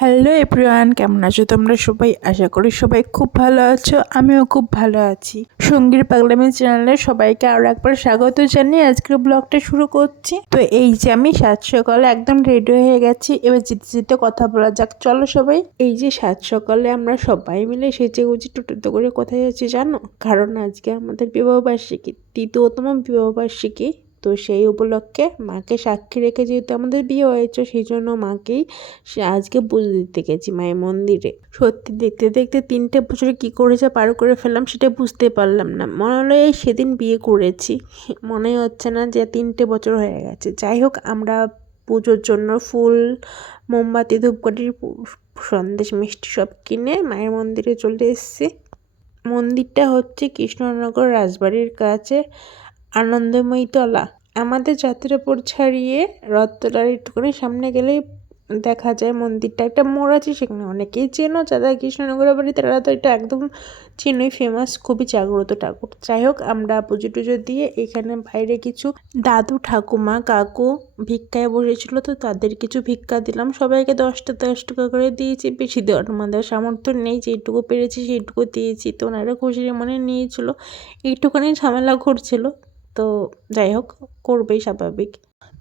Hello everyone, কেমন আছো তোমরা সবাই? আশা করি সবাই খুব ভালো আছো। আমিও খুব ভালো আছি। সঙ্গীর পাগলামি চ্যানেলে সবাইকে আরো একবার স্বাগত জানিয়ে আজকের ব্লগটা শুরু করছি। তো এই যে আমি সাত সকালে একদম রেডি হয়ে গেছি। এবার যেতে যেতে কথা বলা যাক, চলো সবাই। এই যে সাত সকালে আমরা সবাই মিলে সেজে গুজে টোটোতে করে কোথায় যাচ্ছি জানো? কারণ আজকে আমাদের বিবাহবার্ষিকী, তৃতীয়তম বিবাহবার্ষিকী। তো সেই উপলক্ষে মাকে সাক্ষী রেখে যেহেতু আমাদের বিয়ে হয়েছে, সেই জন্য মাকেই আজকে পুজো দিতে গেছি মায়ের মন্দিরে। সত্যি দেখতে দেখতে 3টে বছরে কি করে যা পার করে ফেললাম সেটা বুঝতে পারলাম না। মনে হলো এই সেদিন বিয়ে করেছি, মনে হচ্ছে না যে 3টে বছর হয়ে গেছে। যাই হোক, আমরা পুজোর জন্য ফুল, মোমবাতি, ধূপকাঠি, সন্দেশ, মিষ্টি সব কিনে মায়ের মন্দিরে চলে এসেছি। মন্দিরটা হচ্ছে কৃষ্ণনগর রাজবাড়ির কাছে আনন্দময়ী তলা। আমাদের যাত্রাপুর ছাড়িয়ে রথতলার একটুখানি সামনে গেলেই দেখা যায় মন্দিরটা। একটা মোড় আছে, সেখানে অনেকেই চেনো যারা কৃষ্ণনগরের বাড়ি, তারা তো এটা একদম চিনোই, ফেমাস, খুবই জাগ্রত ঠাকুর। যাই হোক, আমরা পুজো টুজো দিয়ে এখানে বাইরে কিছু দাদু ঠাকুমা কাকু ভিক্ষায় বসেছিল, তো তাদের কিছু ভিক্ষা দিলাম। সবাইকে 10 টাকা করে দিয়েছি, বেশি দেওয়ার আমাদের সামর্থ্য নেই, যেটুকু পেরেছি সেইটুকু দিয়েছি। তো ওনারা খুশির মনে নিয়েছিল। একটুখানি ঝামেলা ঘটছিল, তো যাই হোক, করবেই স্বাভাবিক।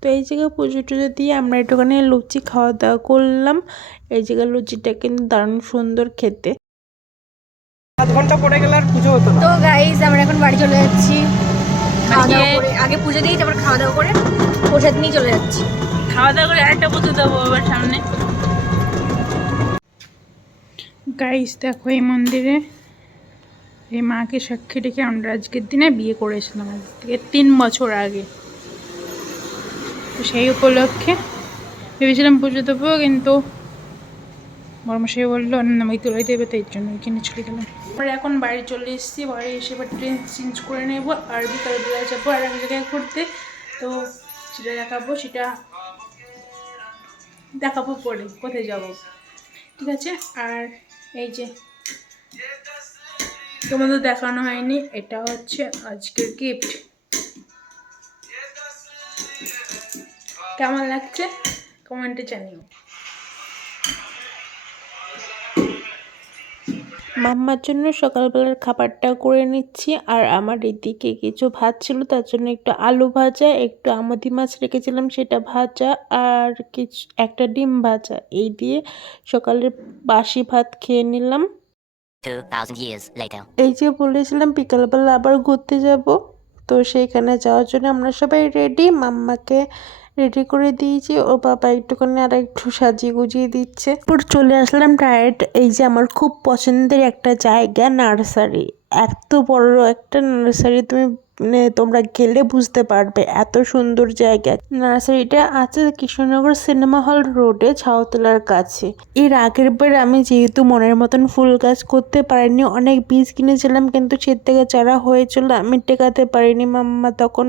তো এই জায়গায় পুজো টুজো দিয়ে আমরা একটুখানি লুচি খাওয়া দাওয়া করলাম। এই জায়গায় লুচিটা কিন্তু দারুণ সুন্দর খেতে। 7 ঘন্টা পরে গেলে আর পুজো হতো না। তো গাইজ আমরা এখন বাড়ি চলে যাচ্ছি। খাওয়া দাওয়া করে আগে পুজো দিই, তারপর খাওয়া দাওয়া করে প্রসাদ নিয়ে চলে যাচ্ছি। খাওয়া দাওয়া করে আরেকটা পুজো দেবো আবার সামনে। গাইস দেখো, এই মন্দিরে এই মাকে সাক্ষী রেখে আমরা আজকের দিনে বিয়ে করেছিলাম, আজ থেকে 3 বছর আগে। তো সেই উপলক্ষে ভেবেছিলাম পুজো দেবো, কিন্তু বড়মশাই বললো ওই তোলাই দেবে, তাই জন্য এখানে চলে গেলাম। আমরা এখন বাড়ি চলে এসেছি। বাড়ি এসে এবার ড্রেস চেঞ্জ করে নেবো, আর বিকালে বেলা যাবো আর এক জায়গায় ঘুরতে। তো সেটা দেখাবো পরে কোথায় যাব, ঠিক আছে? আর এই যে তোমাদের দেখানো হয়নি, এটা হচ্ছে আজকের গিফট। কেমন লাগছে কমেন্টে জানিও। মাম্মার জন্য সকালবেলার খাবারটা করে নিচ্ছি, আর আমার এদিকে কিছু ভাত ছিল, তার জন্য একটু আলু ভাজা, একটু আমুদি মাছ রেখেছিলাম সেটা ভাজা, আর একটা ডিম ভাজা, এই দিয়ে সকালের বাসি ভাত খেয়ে নিলাম। 2000 years later. এই যে বলেছিলাম বিকালবেলা আবার ঘুরতে যাব, তো সেইখানে যাওয়ার জন্য আমরা সবাই রেডি। মাম্মাকে রেডি করে দিয়েছি, ও বাবা একটুখানি আর একটু সাজিয়ে গুজিয়ে দিচ্ছে। তারপর চলে আসলাম ডাইরেক্ট এই যে আমার খুব পছন্দের একটা জায়গা, নার্সারি। এত বড় একটা নার্সারি, তোমরা গেলে বুঝতে পারবে, এত সুন্দর জায়গা। নার্সারিটা আছে কৃষ্ণনগর সিনেমা হল রোডে, ছাউতলার কাছে। এর আগের বার আমি যেহেতু মনের মতন ফুল গাছ করতে পারিনি, অনেক বীজ কিনেছিলাম, কিন্তু সে থেকে চারা হয়েছিল, আমি টেকাতে পারিনি। মাম্মা তখন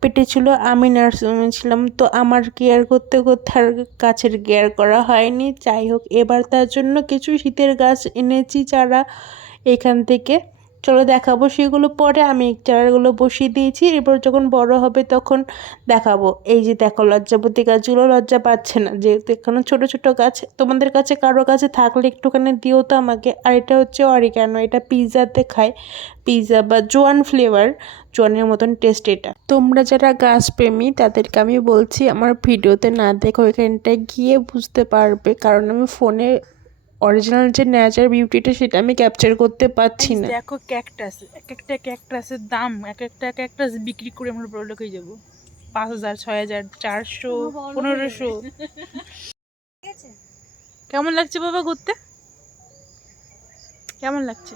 পেটে ছিল, আমি নার্সিংহোমে ছিলাম, তো আমার কেয়ার করতে করতে আর গাছের কেয়ার করা হয়নি। যাই হোক, এবার তার জন্য কিছু শীতের গাছ এনেছি চারা এখান থেকে। চলো দেখাবো সেগুলো পরে। আমি চারাগুলো বসিয়ে দিয়েছি, এরপর যখন বড় হবে তখন দেখাবো। এই যে দেখো, লজ্জাপতি গাছগুলো লজ্জা পাচ্ছে না, যেহেতু এখানে ছোট ছোট গাছ। তোমাদের কাছে কারো কাছে থাকলে একটুখানি দিও তো আমাকে। আর এটা হচ্ছে অরিগ্যানো, এটা পিৎজাতে খায়, পিৎজা বা জোয়ান ফ্লেভার, জোয়ানের মতন টেস্ট এটা। তোমরা যারা গাছ প্রেমী তাদেরকে আমি বলছি, আমার ভিডিওতে না দেখো, এখানটায় গিয়ে বুঝতে পারবে, কারণ আমি ফোনে অরিজিনাল যে ন্যাচার বিউটিটা সেটা আমি ক্যাপচার করতে পারছি না। দেখো ক্যাকটাস, একটা ক্যাকটাসের দাম, একটা ক্যাকটাস বিক্রি করে আমরা বড়লোক হয়ে যাবো। 5000, 6000, 400, 1500। কেমন লাগছে বাবা ঘুরতে? কেমন লাগছে?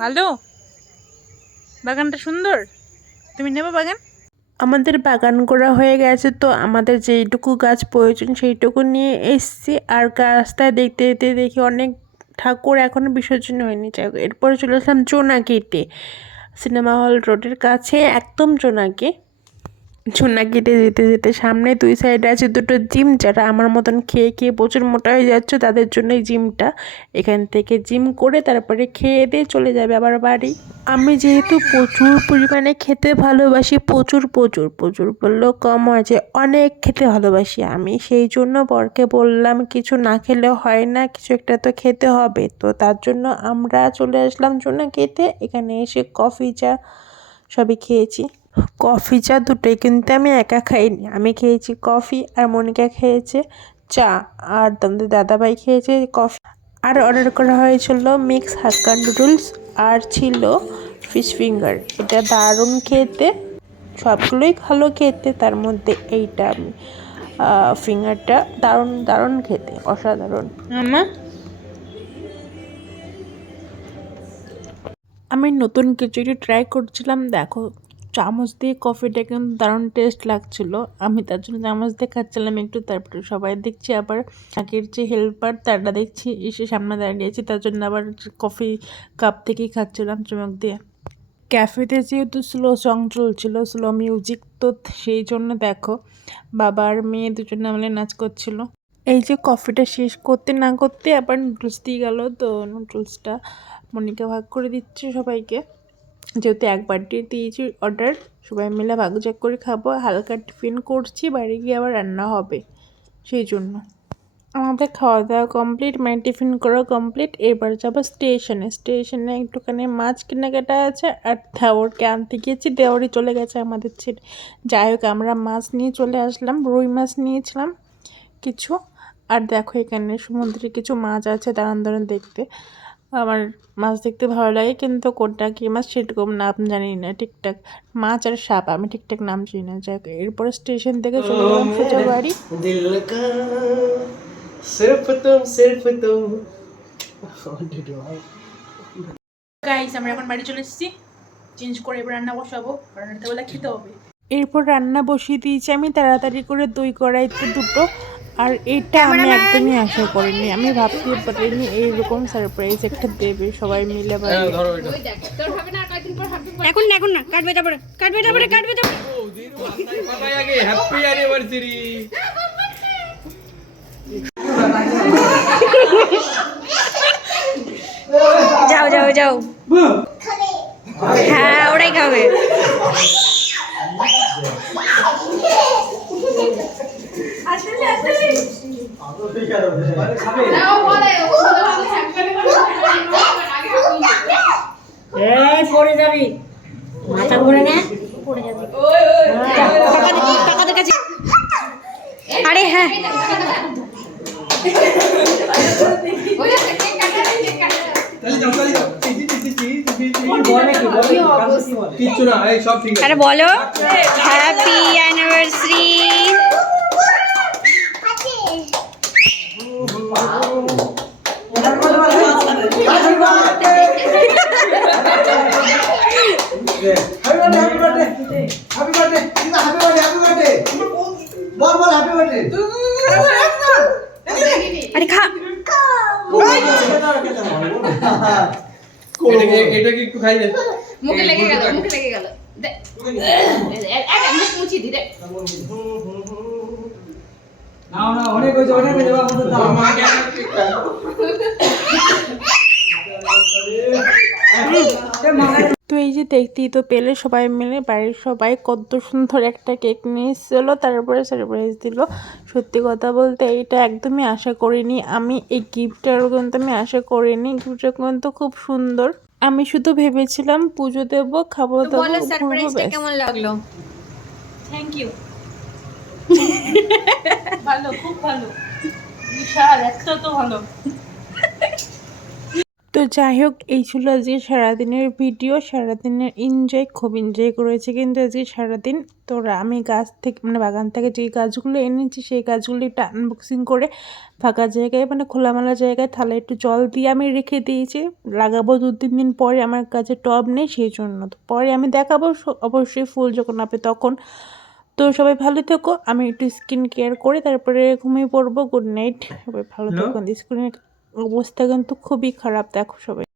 ভালো? বাগানটা সুন্দর? তুমি নেবে বাগান? আমাদের বাগান করা হয়ে গেছে, তো আমাদের যেইটুকু গাছ প্রয়োজন সেইটুকু নিয়ে এসছি। আর রাস্তায় দেখতে দেখতে দেখি অনেক ঠাকুর এখনও বিসর্জন হয়নি। যাই হোক, এরপরে চলে আসলাম জোনাকিতে, সিনেমা হল রোডের কাছে একদম জোনাকি। ঝুনাকিতে যেতে যেতে সামনে দুই সাইডে আছে দুটো জিম। যারা আমার মতন খেয়ে খেয়ে প্রচুর মোটা হয়ে যাচ্ছে তাদের জন্য এই জিমটা। এখান থেকে জিম করে তারপরে খেয়ে দিয়ে চলে যাবে আবার বাড়ি। আমি যেহেতু প্রচুর পরিমাণে খেতে ভালোবাসি, প্রচুর প্রচুর প্রচুর বললেও কম হয়, যে অনেক খেতে ভালোবাসি আমি, সেই জন্য বরকে বললাম কিছু না খেলেও হয় না, কিছু একটা তো খেতে হবে। তো তার জন্য আমরা চলে আসলাম জুনাকিতে। এখানে এসে কফি চা সবই খেয়েছি। কফি চা দুটোই কিন্তু আমি একা খাইনি, আমি খেয়েছি কফি আর মনিকা খেয়েছে চা, আর তোমাদের দাদাভাই খেয়েছে কফি। আর অর্ডার করা হয়েছিল মিক্স হাক্কা নুডলস আর ছিল ফিশ ফিঙ্গার। এটা দারুণ খেতে, সবগুলোই ভালো খেতে, তার মধ্যে এইটা ফিঙ্গারটা দারুণ দারুণ খেতে, অসাধারণ। আমি নতুন কিছু একটু ট্রাই করছিলাম। দেখো, চামচ দিয়ে কফিটা কিন্তু দারুণ টেস্ট লাগছিল। আমি তার জন্য চামচ দিয়ে খাচ্ছিলাম একটু, তারপরে সবাই দেখছি আবার আগের যে হেল্পার তারা দেখছি এসে সামনে দাঁড়িয়েছি, তার জন্য আবার কফি কাপ থেকেই খাচ্ছিলাম চুমুক দিয়ে। ক্যাফেতে যেহেতু স্লো সং চলছিল, স্লো মিউজিক, তো সেই জন্য দেখো বাবা আর মেয়ে দুজনে মিলে নাচ করছিল। এই যে কফিটা শেষ করতে না করতে আবার নুডলস দিয়ে গেল, তো নুডলসটা মনিকা ভাগ করে দিচ্ছে সবাইকে, যেহেতু একবার দিয়ে দিয়েছি অর্ডার, সবাই মিলে ভাগযোগ করে খাবো। হালকা টিফিন করছি, বাইরে গিয়ে আবার রান্না হবে, সেই জন্য আমাদের খাওয়া দাওয়া কমপ্লিট, মানে টিফিন করা কমপ্লিট। এবার যাবো স্টেশনে একটুখানি মাছ কেনাকাটা আছে, আর দেওরকে আনতে গিয়েছি, দেওরই চলে গেছে আমাদের ছেড়ে। যাই হোক, আমরা মাছ নিয়ে চলে আসলাম, রুই মাছ নিয়েছিলাম কিছু। আর দেখো এখানে সমুদ্রে কিছু মাছ আছে, দাঁড়ান দাঁড়ান দেখতে। আমার মাছ দেখতে ভালো লাগে, কিন্তু কোনটা কী মাছ সেরকম নাম জানি না ঠিকঠাক। মাছ আর সাপ আমি ঠিকঠাক নাম চিনি না। যাই হোক, এরপরে স্টেশন থেকে চলে গেলাম সোজা বাড়ি। গাইস, আমরা এখন বাড়ি চলে এসেছি, চেঞ্জ করে এবার রান্না বসাবো, কারণ রাত্রেবেলা খেতে হবে। এরপর রান্না বসিয়ে দিয়েছি আমি তাড়াতাড়ি করে, 2 কড়াইতে 2টো। আর এটা আমি একদমই আশা করিনি, আমি ভাবতে পারিনি এইরকম সারপ্রাইজ একটা দেবে সবাই মিলে বাড়ি। এখন না কাটবে তারপরে হ্যাপি অ্যানিভার্সারি। যাও হ্যাঁ ওরাই খাবে। পড়ে যাবি, মাথা ঘুরে না পড়ে যাবি। কাকাদের কাছে আরে হ্যাঁ আরে বলো হ্যাপি অ্যানিভার্সারি। আরে খা, এটা কি একটু খাই না, মুখে লেগে গেল মুছি দি রে। না অনেক হয়েছে আমাদের দাও। তো এই যে দেখতেই তো পেলে সবাই মিলে বাড়ির সবাই কত সুন্দর একটা কেক নিয়ে এসেছিলো, তারপরে সারপ্রাইজ দিল। সত্যি কথা বলতে এইটা একদমই আশা করিনি আমি, এই গিফটটার কিন্তু আমি আশা করিনি। গিফটটা কিন্তু খুব সুন্দর, আমি শুধু ভেবেছিলাম পুজো দেবো, খাবো দাবো, বলো ঘুরবো, সারপ্রাইজটা ব্যাস। কেমন লাগলো? Thank you. ভালো, খুব ভালো, বিশাল, এত তো ভালো। তো যাই হোক, এই ছিল আজকে সারাদিনের ভিডিও, সারাদিনের খুব এনজয় করেছি কিন্তু আজকে সারাদিন। তো আমি গাছ থেকে মানে বাগান থেকে যে গাছগুলো এনেছি সেই গাছগুলো একটু আনবক্সিং করে ফাঁকা জায়গায় মানে খোলামেলা জায়গায় থালা একটু জল দিয়ে আমি রেখে দিয়েছি, লাগাবো 2-3 দিন পরে। আমার কাছে টব নেই সেই জন্য, তো পরে আমি দেখাবো অবশ্যই ফুল যখন হবে তখন। তো সবাই ভালো থেকো, আমি একটু স্কিন কেয়ার করে তারপরে ঘুমিয়ে পড়বো। গুড নাইট, সবাই ভালো থাকুন। স্কিনের অবস্থা কিন্তু খুবই খারাপ, দেখো সবাই।